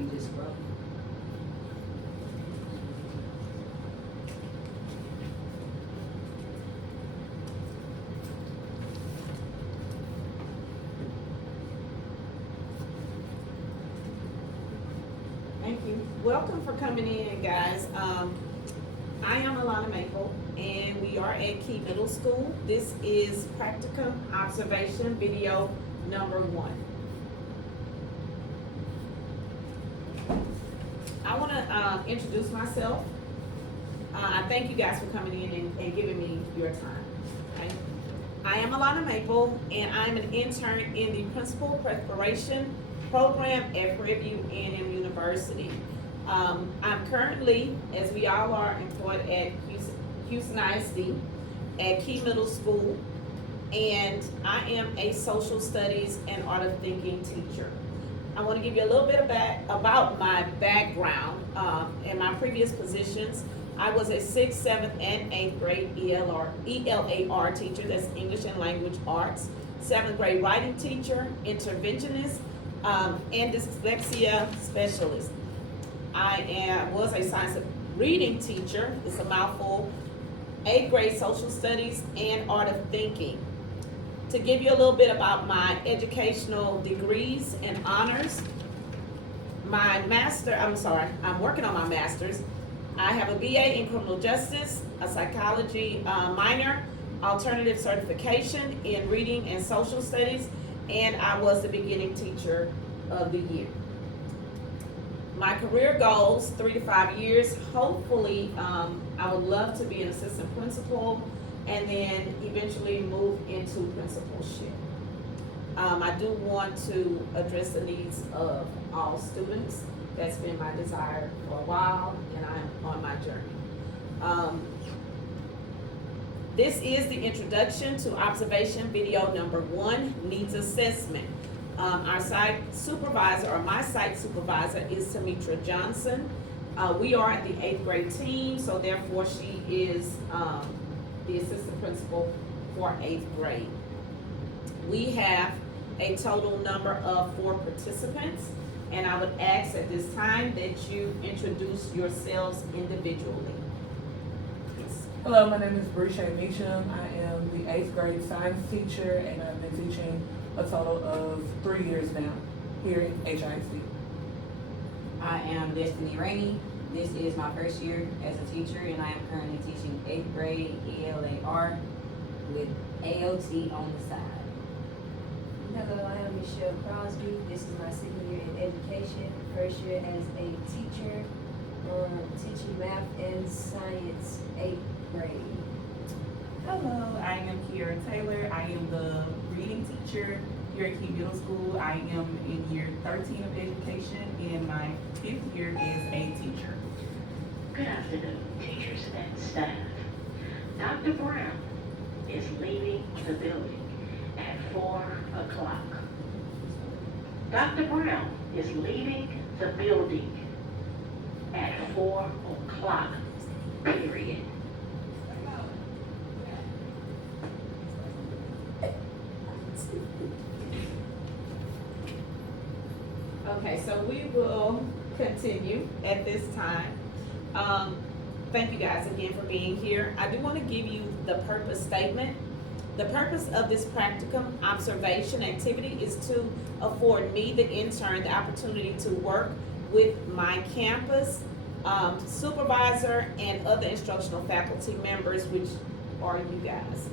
we just roll. Thank you. Welcome for coming in, guys. I am Alana Maple, and we are at Key Middle School. This is practicum observation video number 1. I want to introduce myself. I thank you guys for coming in and giving me your time. Okay? I am Alana Maple, and I'm an intern in the Principal Preparation Program at Prairie View A&M University. I'm currently, as we all are, employed at Houston ISD at Key Middle School, and I am a social studies and art of thinking teacher. I want to give you a little bit about my background. In my previous positions, I was a 6th, 7th, and 8th grade ELAR teacher, that's English and Language Arts, 7th grade writing teacher, interventionist, and dyslexia specialist. I was a science reading teacher, it's a mouthful, 8th grade social studies and art of thinking. To give you a little bit about my educational degrees and honors, I'm working on my master's. I have a BA in criminal justice, a psychology minor, alternative certification in reading and social studies, and I was the beginning teacher of the year. My career goals, 3 to 5 years, hopefully I would love to be an assistant principal and then eventually move into principalship. I do want to address the needs of all students. That's been my desire for a while, and I'm on my journey. This is the introduction to observation video number 1, needs assessment. Our site supervisor, or my site supervisor, is Tamitra Johnson. We are at the 8th grade team, so therefore she is the assistant principal for 8th grade. We have a total number of 4 participants, and I would ask at this time that you introduce yourselves individually. Yes. Hello, my name is Brisha Meacham. I am the 8th grade science teacher, and I've been teaching a total of 3 years now here at HISD. I am Destiny Rainey. This is my first year as a teacher, and I am currently teaching 8th grade ELAR with AOT on the side. Hello, I am Michelle Crosby. This is my 2nd year in education, 1st year as a teacher, teaching math and science, 8th grade. Hello, I am Kiara Taylor. I am the reading teacher here at Key Middle School. I am in year 13 of education, and my 5th year as a teacher. Good afternoon, teachers and staff. Dr. Brown is leaving the building at 4 o'clock. Dr. Brown is leaving the building at 4 o'clock, period. Okay, so we will continue at this time. Thank you guys again for being here. I do want to give you the purpose statement. The purpose of this practicum observation activity is to afford me, the intern, the opportunity to work with my campus supervisor and other instructional faculty members, which are you guys.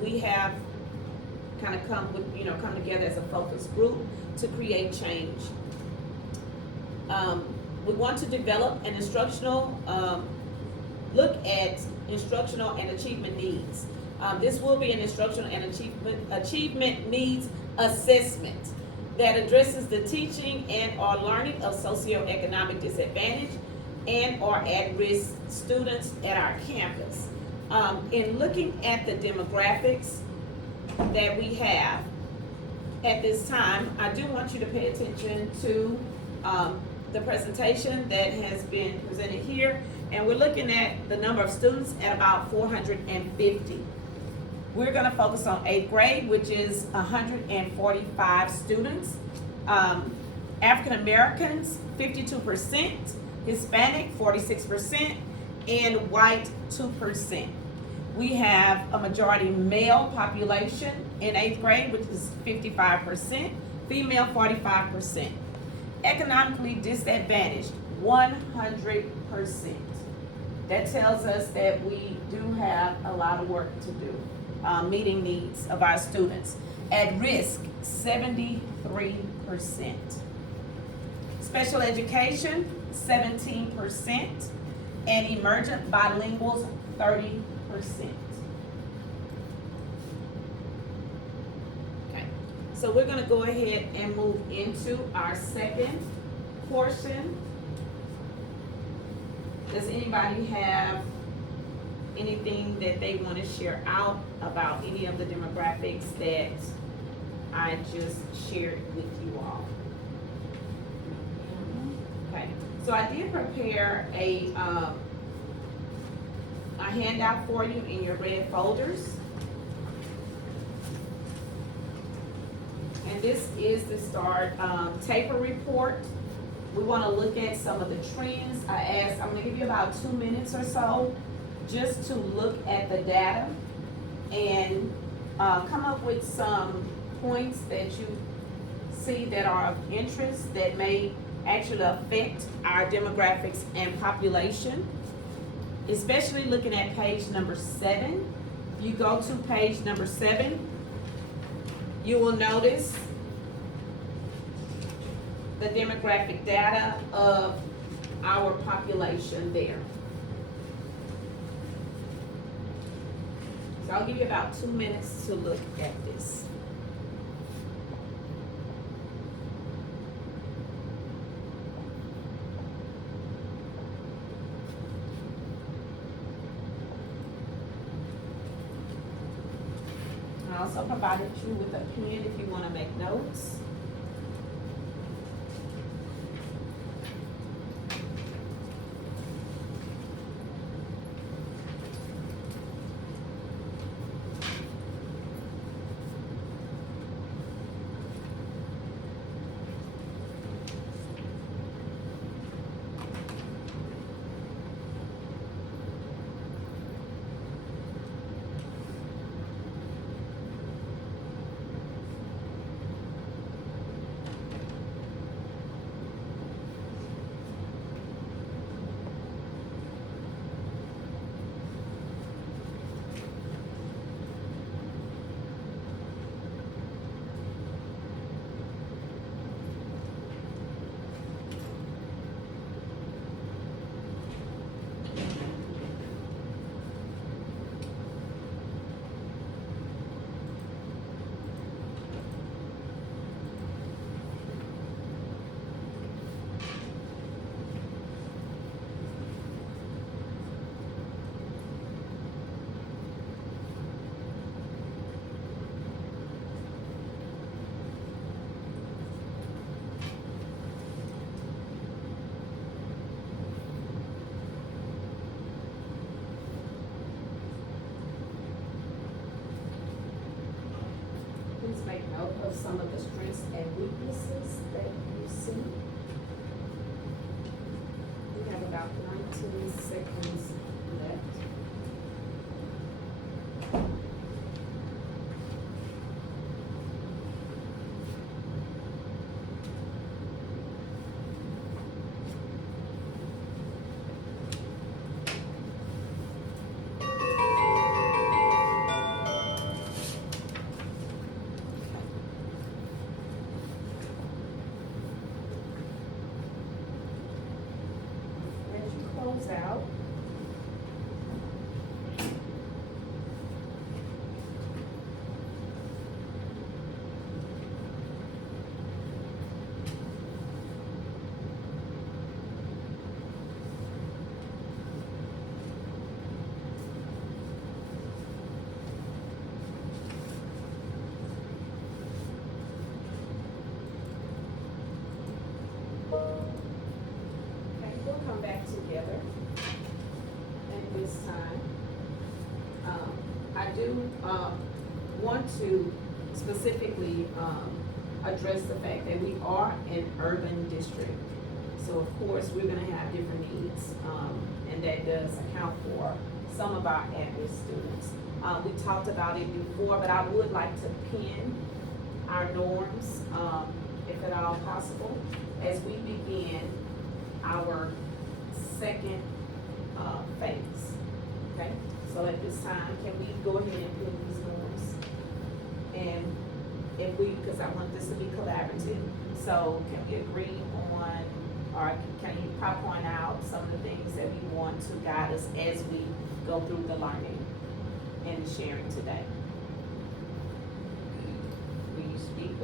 We have kind of come together as a focus group to create change. We want to develop an instructional, look at instructional and achievement needs. This will be an instructional and achievement needs assessment that addresses the teaching and or learning of socioeconomic disadvantage and or at-risk students at our campus. In looking at the demographics that we have at this time, I do want you to pay attention to the presentation that has been presented here, and we're looking at the number of students at about 450. We're going to focus on 8th grade, which is 145 students. African Americans, 52%, Hispanic, 46%, and white, 2%. We have a majority male population in 8th grade, which is 55%, female, 45%. Economically disadvantaged, 100%. That tells us that we do have a lot of work to do, meeting needs of our students. At risk, 73%. Special education, 17%, and emergent bilinguals, 30%. Okay, so we're gonna go ahead and move into our second portion. Does anybody have anything that they want to share out about any of the demographics that I just shared with you all? Okay, so I did prepare a handout for you in your red folders. And this is the START taper report. We want to look at some of the trends. I'm going to give you about 2 minutes or so just to look at the data and come up with some points that you see that are of interest that may actually affect our demographics and population, especially looking at page number 7. If you go to page number 7, you will notice the demographic data of our population there. So I'll give you about 2 minutes to look at this. I also provided you with a pen if you want to make notes. Please make note of some of the strengths and weaknesses that you see. We have about 19 seconds left. As you close out, okay, we'll come back together. And this time, I do want to specifically address the fact that we are an urban district. So of course, we're gonna have different needs, and that does account for some of our at-risk students. We talked about it before, but I would like to pin our norms, if at all possible, as we begin our second, phase, okay? So at this time, can we go ahead and pin these norms? And if we, because I want this to be collaborative, so can we agree on, or can you point out some of the things that we want to guide us as we go through the learning and sharing today? Will you speak